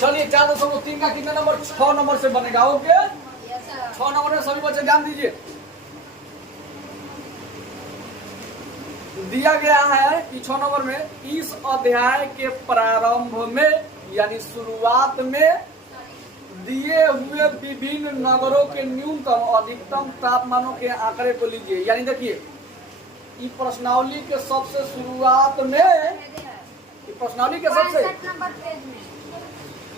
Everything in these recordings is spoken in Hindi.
चलिए 4.3 का कितने नंबर 6 नंबर से बनेगा। ओके 6 नंबर में सभी बच्चे ध्यान दीजिए। दिया गया है कि 6 नंबर में इस अध्याय के प्रारंभ में यानी शुरुआत में दिए हुए विभिन्न नगरों के न्यूनतम अधिकतम तापमानों के आंकड़े को लीजिए। यानी देखिए इस प्रश्नावली के सबसे शुरुआत में, प्रश्नावली के सबसे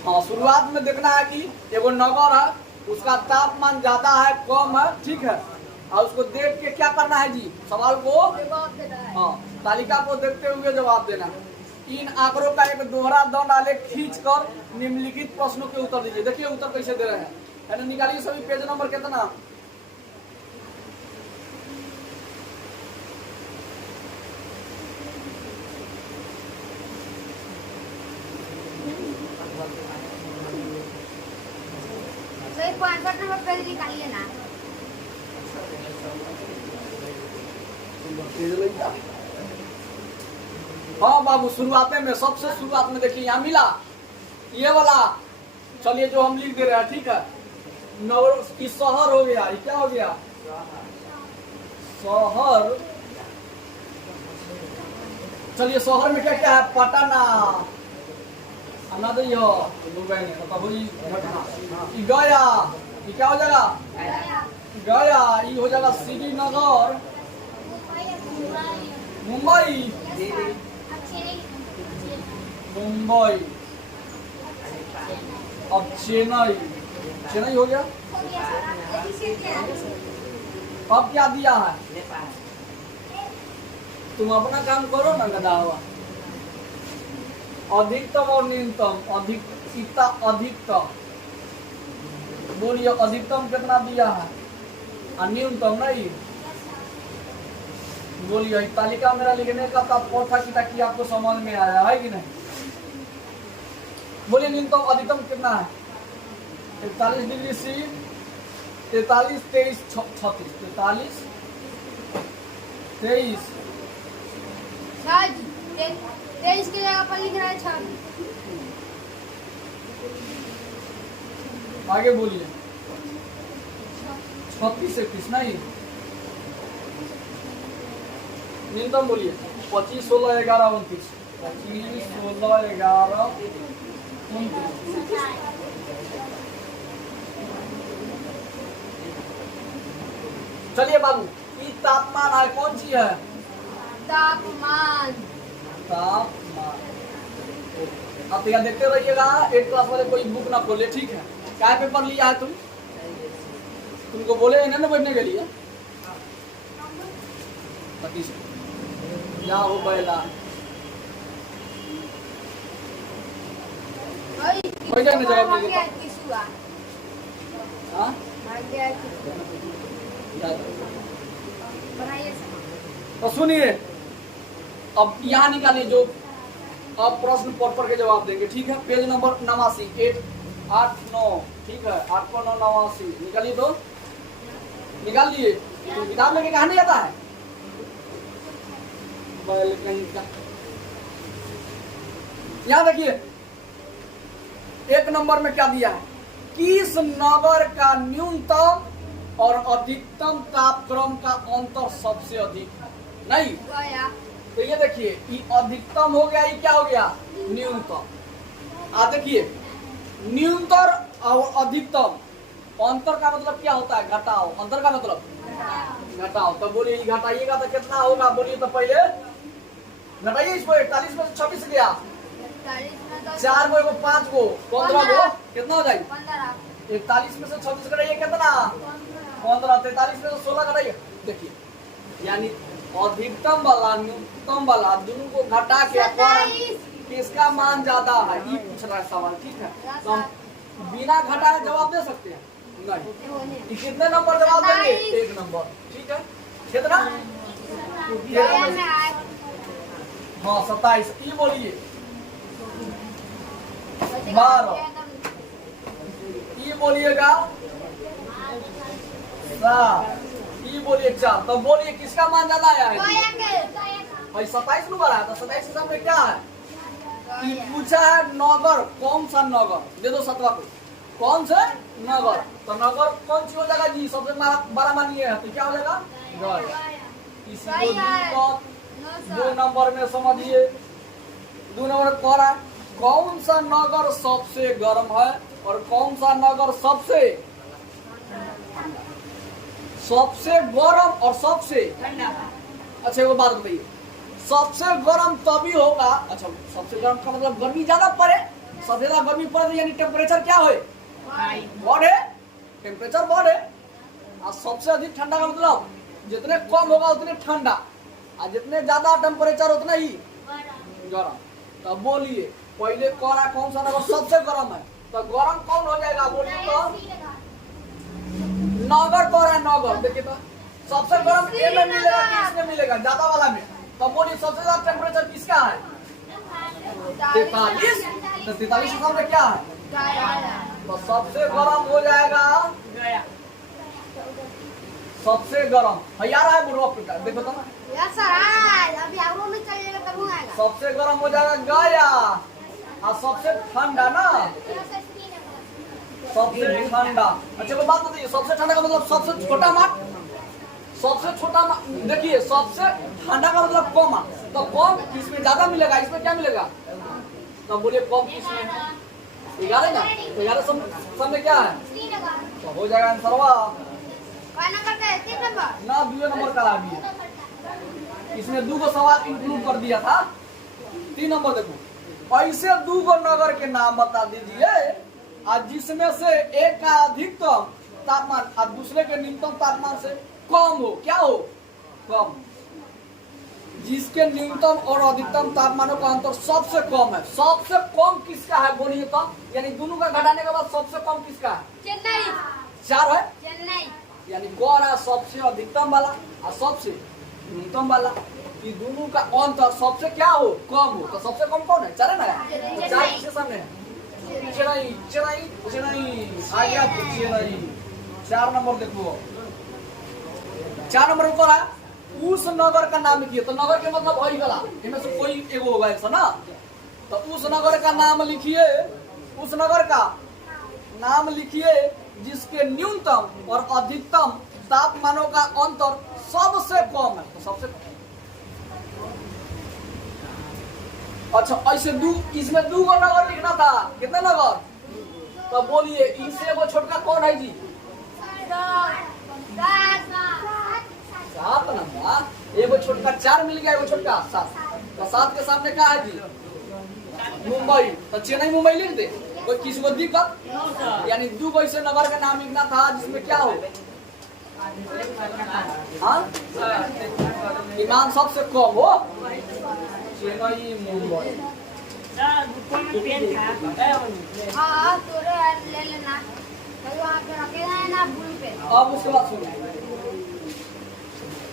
हाँ शुरुआत में देखना है कि एगो नगर है, उसका तापमान ज्यादा है कम है, ठीक है, और उसको देख के क्या करना है जी, सवाल को हाँ तालिका को देखते हुए जवाब देना है। इन आंकड़ों का एक दोहरा दंड आलेख खींचकर निम्नलिखित प्रश्नों के उत्तर दीजिए। देखिए उत्तर कैसे दे रहे हैं, है ना, निकालिए सभी। पेज नंबर कितना, निकालिए ना। हाँ बाबू शुरुआत में, सबसे शुरुआत में देखिए यहाँ मिला ये वाला। चलिए जो हम लिख दे रहे हैं, ठीक है, नगर इस शहर हो गया, ये क्या हो गया शहर। चलिए शहर में क्या क्या है, पटना आना दो गया, ये क्या हो जाएगा गया, ये हो जाएगा श्रीनगर, मुंबई मुंबई, अब चेन्नई, चेन्नई हो गया। अब क्या दिया है, तुम अपना काम करो ना गधा हुआ। अधिकतम और न्यूनतम, अधिकतम बोलिए, अधिकतम कितना दिया है और न्यूनतम नहीं बोलिए। तालिका मेरा लिखने का तात्पर्य था कि ताकि आपको समझ में आया है कि नहीं। बोलिए न्यूनतम अधिकतम कितना है, 41 डिग्री सी, 43, 23, 36, 43, 23, 23 के जगह पर लिख रहा है 26। आगे बोलिए 36, 31 नहीं, न्यूनतम बोलिए 25, 16, 11, 29, 25, 16, 11, 29। चलिए बाबू ये तापमान है, कौन सी है, तापमान। आप यहाँ देखते रहिएगा, 8 क्लास वाले कोई बुक ना खोले, ठीक है। क्या पेपर लिया है तुमको बोले इन्हें ना बैठने के लिए, जाओ बैला जवाब दीजिए। तो सुनिए अब यहाँ निकालिए जो अब प्रश्न पढ़ के जवाब देंगे, ठीक है। पेज नंबर 89, 8, 9, ठीक है, 8 को 9, 89 निकालिए, तो निकाल लिए। तो किताब लेके कहा नहीं जाता है, यहाँ देखिए 1 नंबर में क्या दिया है, किस नगर का न्यूनतम और अधिकतम तापक्रम का अंतर सबसे अधिक नहीं। तो ये देखिए ये अधिकतम हो गया, ये क्या हो गया न्यूनतम। देखिए न्यूनतम और अधिकतम अंतर का मतलब क्या होता है, घटाओ। अंतर का मतलब घटाओ। तो बोलिए घटाइएगा तो कितना होगा, बोलिए तो पहले घटाइए इसको। 41 में 26 गया, 4 को 5 को 15 को कितना हो जाएगी 41 में से 26 घटाइए कितना 15, 43 में से 16 घटाइए। देखिए यानी अधिकतम वाला न्यूनतम वाला दोनों को घटा के किसका मान ज्यादा है ये पूछ रहा है सवाल, ठीक है। तो हम बिना घटाए जवाब दे सकते हैं नहीं। कितने नंबर जवाब देंगे, 1 नंबर, ठीक है। कितना हाँ 27, ये बोलिए 12, ये बोलिएगा 7, ये बोलिए 4। तो बोलिए किसका मान ज्यादा आया है, 27 नंबर आया। तो 27 के सामने क्या है कि पूछा है नगर, कौन सा नगर, दे दो सतवा को, कौन से नगर, तो नगर कौन सी हो जाएगा जी, सबसे बड़ा मानिए है, तो क्या हो जाएगा गया। इसी को दिक्कत 2 नंबर में समझिए। 2 नंबर कह रहा है कौन सा नगर सबसे गर्म है और कौन सा नगर सबसे गर्म और सबसे अच्छा वो बात बताइए, सबसे गर्म तभी होगा, अच्छा सबसे गर्म का मतलब गर्मी ज्यादा पड़े, सबसे ज्यादा गर्मी पड़े यानी टेम्परेचर क्या हो बढ़े, टेम्परेचर बढ़े, और सबसे अधिक ठंडा का मतलब जितने कम होगा उतने ठंडा, और जितने ज्यादा टेम्परेचर उतना ही गर्म। तो बोलिए पहले कह रहा कौन सा नगर सबसे गर्म है, तो गर्म कौन हो जाएगा बोलिए तो नगर कह रहा है, नगर देखिए तो सबसे गर्म ए में मिलेगा कि इसमें मिलेगा ज्यादा वाला में, तो बोलिए सबसे ज्यादा टेम्परेचर किसका है 43, तो 43 के सामने क्या है, तो सबसे गर्म हो जाएगा सबसे गर्म है यार है बुढ़वा पिटा देखो तो ना, अभी आगो में चलेगा तब आएगा। सबसे गर्म हो जाएगा गया, और सबसे ठंडा ना सबसे ठंडा। अच्छा वो बात बताइए सबसे ठंडा का मतलब सबसे छोटा माठ, सबसे छोटा देखिए सबसे ठंडा का मतलब कम, तो कम किसमें ज्यादा मिलेगा, इसमें क्या मिलेगा, तो बोलिए कम किसमें 11 ना, तो 11 सब में क्या है, तो हो जाएगा आंसर ना 2 नंबर का अभी इसमें 2 को सवाल इंक्लूड कर दिया था। 3 नंबर देखो ऐसे 2 को नगर के नाम बता दीजिए और जिसमें से एक का अधिकतम तापमान और दूसरे के न्यूनतम तापमान से कम हो, क्या हो कम, जिसके न्यूनतम और अधिकतम तापमानों का अंतर सबसे कम है, सबसे कम किसका है बोलिए तो, यानी दोनों का घटाने के बाद सबसे कम किसका है, चेन्नई 4 है, चेन्नई यानी गौर है सबसे अधिकतम वाला और सबसे न्यूनतम वाला, ये दोनों का अंतर सबसे क्या हो कम हो, तो सबसे कम कौन है 4 है ना, 4 किसके सामने है चेन्नई, चेन्नई चेन्नई आ गया चेन्नई। 4 नंबर देखो 4 नंबर में कौन है उस नगर का नाम लिखिए, तो नगर के मतलब वही वाला इनमें से कोई एगो होगा ऐसा ना, तो उस नगर का नाम लिखिए, उस नगर का नाम लिखिए जिसके न्यूनतम और अधिकतम तापमानों का अंतर सबसे कम है, तो सबसे अच्छा ऐसे इसमें 2 को नगर लिखना था, कितने नगर, तो बोलिए इनसे वो छोटका कौन है जी 7 नंबर, एगो छोटका 4 मिल गया, एगो छोटका 7, तो 7 के सामने क्या है जी मुंबई, तो चेन्नई मुंबई लिख दे, कोई किसी को दिक्कत, यानी 2 को ऐसे नगर का नाम लिखना था जिसमें क्या हो हाँ ईमान सबसे कम हो, चेन्नई मुंबई। हाँ तोरे ले लेना, वहाँ पे रखे हैं ना भूल पे। अब उसके बाद सुनिए,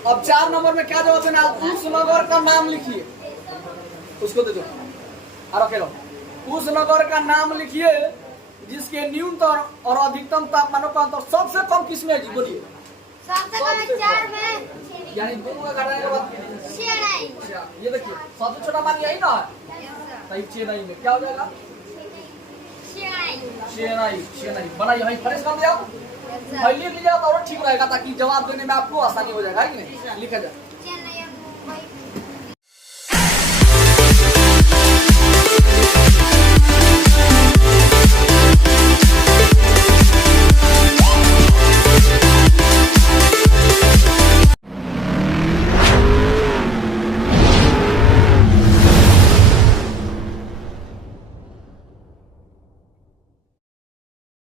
अब 4 नंबर में क्या जवाब देना, उस नगर का नाम लिखिए, उसको दे दो और रखे रहो, उस नगर का नाम लिखिए जिसके न्यूनतम और अधिकतम तापमानों का अंतर सबसे कम किसमें है जी बोलिए, सबसे कम 4 में, यानी दोनों का घटाने के बाद चेन्नई, ये देखिए सबसे छोटा मान यही ना है, तो चेन्नई में क्या हो जाएगा चेन्नई, चेन्नई बना यही फ्रेश कर दिया, लिख लीजिएगा तो और ठीक रहेगा ताकि जवाब देने में आपको आसानी हो जाएगा कि नहीं, लिखा जाए।